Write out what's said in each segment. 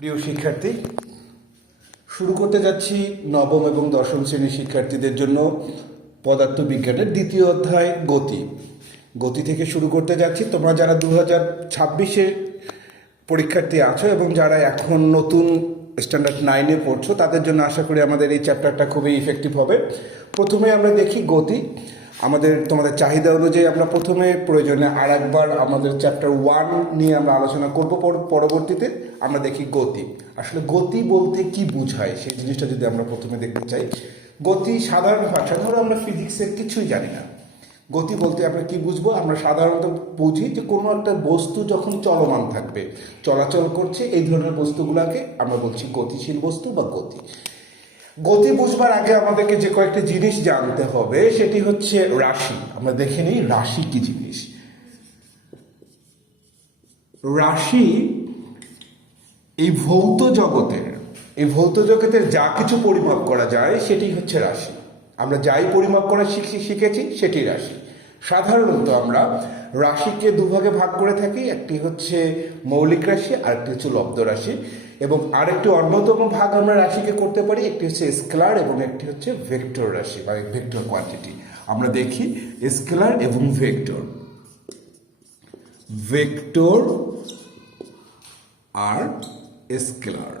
প্রিয় শিক্ষার্থী, শুরু করতে যাচ্ছি নবম এবং দশম শ্রেণির শিক্ষার্থীদের জন্য পদার্থবিজ্ঞানের দ্বিতীয় অধ্যায়, গতি। গতি থেকে শুরু করতে যাচ্ছি। তোমরা যারা দু হাজার ছাব্বিশে পরীক্ষার্থী আছো এবং যারা এখন নতুন স্ট্যান্ডার্ড নাইনে পড়ছো, তাদের জন্য আশা করি আমাদের এই চ্যাপ্টারটা খুবই ইফেক্টিভ হবে। প্রথমে আমরা দেখি গতি। আমাদের, তোমাদের চাহিদা অনুযায়ী আমরা প্রথমে প্রয়োজনে আর একবার আমাদের চ্যাপ্টার ওয়ান নিয়ে আমরা আলোচনা করব। পর- পরবর্তীতে আমরা দেখি গতি। আসলে গতি বলতে কি বোঝায়? সেই জিনিসটা যদি আমরা প্রথমে দেখতে চাই। গতি সাধারণ ভাষা ধরো আমরা ফিজিক্সের কিছুই জানি না। গতি বলতে আমরা কি বুঝব? আমরা সাধারণত বুঝি যে কোনো একটা বস্তু যখন চলমান থাকবে, চলাচল করছে, এই ধরনের বস্তুগুলোকে আমরা বলছি গতিশীল বস্তু বা গতি। গতি বুঝবার আগে আমাদেরকে যে কয়েকটি জিনিস জানতে হবে, সেটি হচ্ছে রাশি। আমরা দেখে নিই রাশি কি জিনিস। রাশি এই ভৌত জগতের, এই ভৌত জগতের যা কিছু পরিমাপ করা যায়, সেটি হচ্ছে রাশি। আমরা যাই পরিমাপ করা শিখি শিখেছি, সেটি রাশি। সাধারণত আমরা রাশিকে দুভাগে ভাগ করে থাকি, একটি হচ্ছে মৌলিক রাশি আর একটি হচ্ছে লব্ধ রাশি। এবং আরেকটি অন্যতম ভাগ আমরা রাশিকে করতে পারি, একটি হচ্ছে স্কেলার এবং একটি হচ্ছে ভেক্টর রাশি বা ভেক্টর কোয়ান্টিটি আমরা দেখি স্কেলার এবং ভেক্টর ভেক্টর আর স্কেলার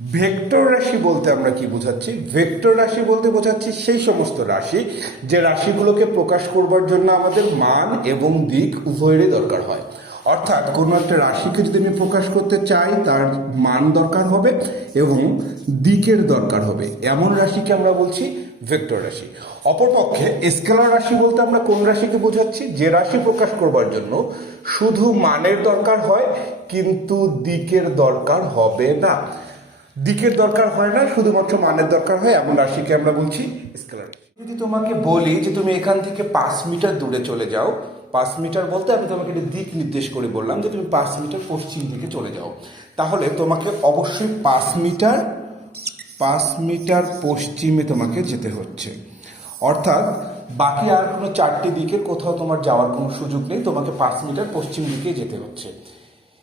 ভেক্টর রাশি বলতে আমরা কি বোঝাচ্ছি? ভেক্টর রাশি বলতে বোঝাচ্ছি সেই সমস্ত রাশি যে রাশিগুলোকে প্রকাশ করবার জন্য আমাদের মান এবং দিক উভয়েরই দরকার হয়। অর্থাৎ কোনো একটা রাশিকে যদি আমি প্রকাশ করতে চাই, তার মান দরকার হবে এবং দিকের দরকার হবে। এমন রাশিকে আমরা বলছি ভেক্টর রাশি। অপরপক্ষে স্কেলার রাশি বলতে আমরা কোন রাশিকে বোঝাচ্ছি? যে রাশি প্রকাশ করবার জন্য শুধু মানের দরকার হয়, কিন্তু দিকের দরকার হবে না। দিকের দরকার হয় না, শুধুমাত্র মানের দরকার হয়, এমন রাশিকে আমরা বলছি স্কেলার যদি তোমাকে বলি যে তুমি এখান থেকে পাঁচ মিটার দূরে চলে যাও, পাঁচ মিটার বলতে আমি তোমাকে একটা দিক নির্দেশ করে বললাম যে তুমি পাঁচ মিটার পশ্চিম দিকে চলে যাও। তাহলে তোমাকে অবশ্যই পাঁচ মিটার পাঁচ মিটার পশ্চিমে তোমাকে যেতে হচ্ছে। অর্থাৎ বাকি আর কোনো চারটি দিকে কোথাও তোমার যাওয়ার কোনো সুযোগ নেই, তোমাকে পাঁচ মিটার পশ্চিম দিকে যেতে হচ্ছে।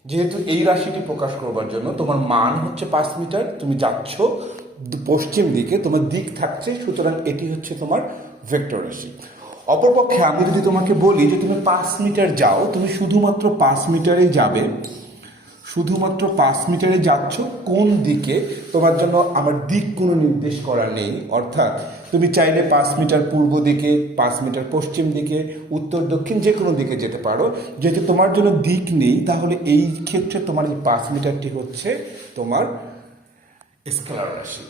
যেহেতু এই রাশিটি প্রকাশ করবার জন্য তোমার মান হচ্ছে পাঁচ মিটার, তুমি যাচ্ছ পশ্চিম দিকে, তোমার দিক থাকছে, সুতরাং এটি হচ্ছে তোমার ভেক্টর রাশি। অপরপক্ষে আমি যদি তোমাকে বলি যে তুমি পাঁচ মিটার যাও, তুমি শুধুমাত্র পাঁচ মিটারে যাবে। শুধুমাত্র পাঁচ মিটারে যাচ্ছ, কোন দিকে? তোমার জন্য আমার দিক কোনো নির্দেশ করা নেই, অর্থাৎ তুমি চাইলে পাঁচ মিটার পূর্ব দিকে, পাঁচ মিটার পশ্চিম দিকে, উত্তর, দক্ষিণ যে কোনো দিকে যেতে পারো। যেহেতু তোমার জন্য দিক নেই, তাহলে এই ক্ষেত্রে তোমার এই পাঁচ মিটারটি হচ্ছে তোমার স্কেলার রাশি।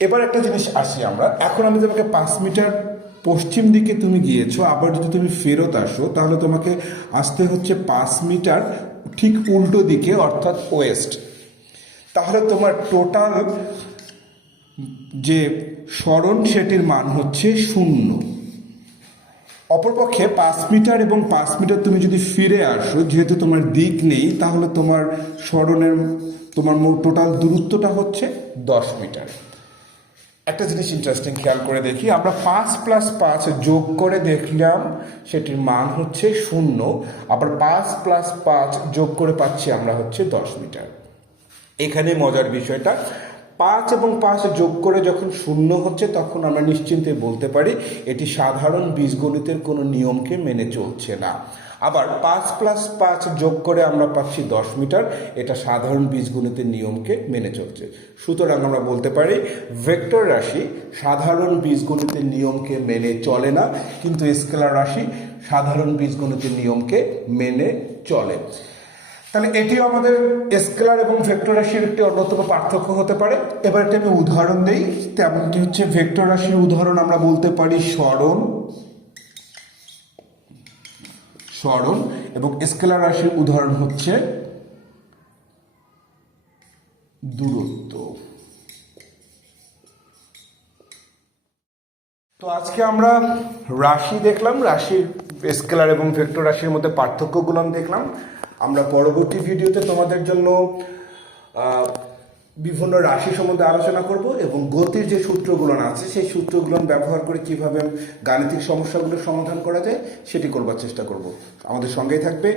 এবার একটা জিনিস আসি আমরা। এখন আমি তোমাকে পাঁচ মিটার পশ্চিম দিকে তুমি গিয়েছো, আবার যদি তুমি ফেরত আসো, তাহলে তোমাকে আসতে হচ্ছে পাঁচ মিটার ঠিক উল্টো দিকে, অর্থাৎ ওয়েস্ট। তাহলে তোমার টোটাল যে স্মরণ সেটির মান হচ্ছে শূন্য। অপরপক্ষে পাঁচ মিটার এবং পাঁচ মিটার তুমি যদি ফিরে আসো, যেহেতু তোমার দিক নেই, তাহলে তোমার স্মরণের, তোমার টোটাল দূরত্বটা হচ্ছে দশ মিটার। একটা জিনিস ইন্টারেস্টিং খেয়াল করে দেখি, আমরা পাঁচ প্লাস পাঁচ যোগ করে দেখলাম, সেটির মান হচ্ছে শূন্য। আবার পাঁচ প্লাস পাঁচ যোগ করে পাচ্ছি আমরা হচ্ছে দশ মিটার। এখানে মজার বিষয়টা পাঁচ এবং পাঁচ যোগ করে যখন শূন্য হচ্ছে, তখন আমরা নিশ্চিন্তে বলতে পারি এটি সাধারণ বীজগণিতের কোনো নিয়মকে মেনে চলছে না। আবার পাঁচ প্লাস পাঁচ যোগ করে আমরা পাচ্ছি দশ মিটার, এটা সাধারণ বীজগণিতের নিয়মকে মেনে চলছে। সুতরাং আমরা বলতে পারি, ভেক্টর রাশি সাধারণ বীজগণিতের নিয়মকে মেনে চলে না, কিন্তু স্কেলার রাশি সাধারণ বীজগণিতের নিয়মকে মেনে চলে। তাহলে এটিও আমাদের স্কেলার এবং ভেক্টর রাশির একটি অন্যতম পার্থক্য হতে পারে। এবার একটা আমি উদাহরণ দিই। তেমনটি হচ্ছে ভেক্টর রাশির উদাহরণ আমরা বলতে পারি স্মরণ। স্মরণ এবং স্কেলার রাশির উদাহরণ হচ্ছে দূরত্ব। তো আজকে আমরা রাশি দেখলাম, রাশির স্কেলার এবং ভেক্টর রাশির মধ্যে পার্থক্যগুলো দেখলাম। আমরা পরবর্তী ভিডিওতে তোমাদের জন্য বিভিন্ন রাশি সম্বন্ধে আলোচনা করব এবং গতির যে সূত্রগুলো আছে, সেই সূত্রগুলো ব্যবহার করে কীভাবে গাণিতিক সমস্যাগুলো সমাধান করা যায়, সেটি করবার চেষ্টা করব। আমাদের সঙ্গেই থাকবে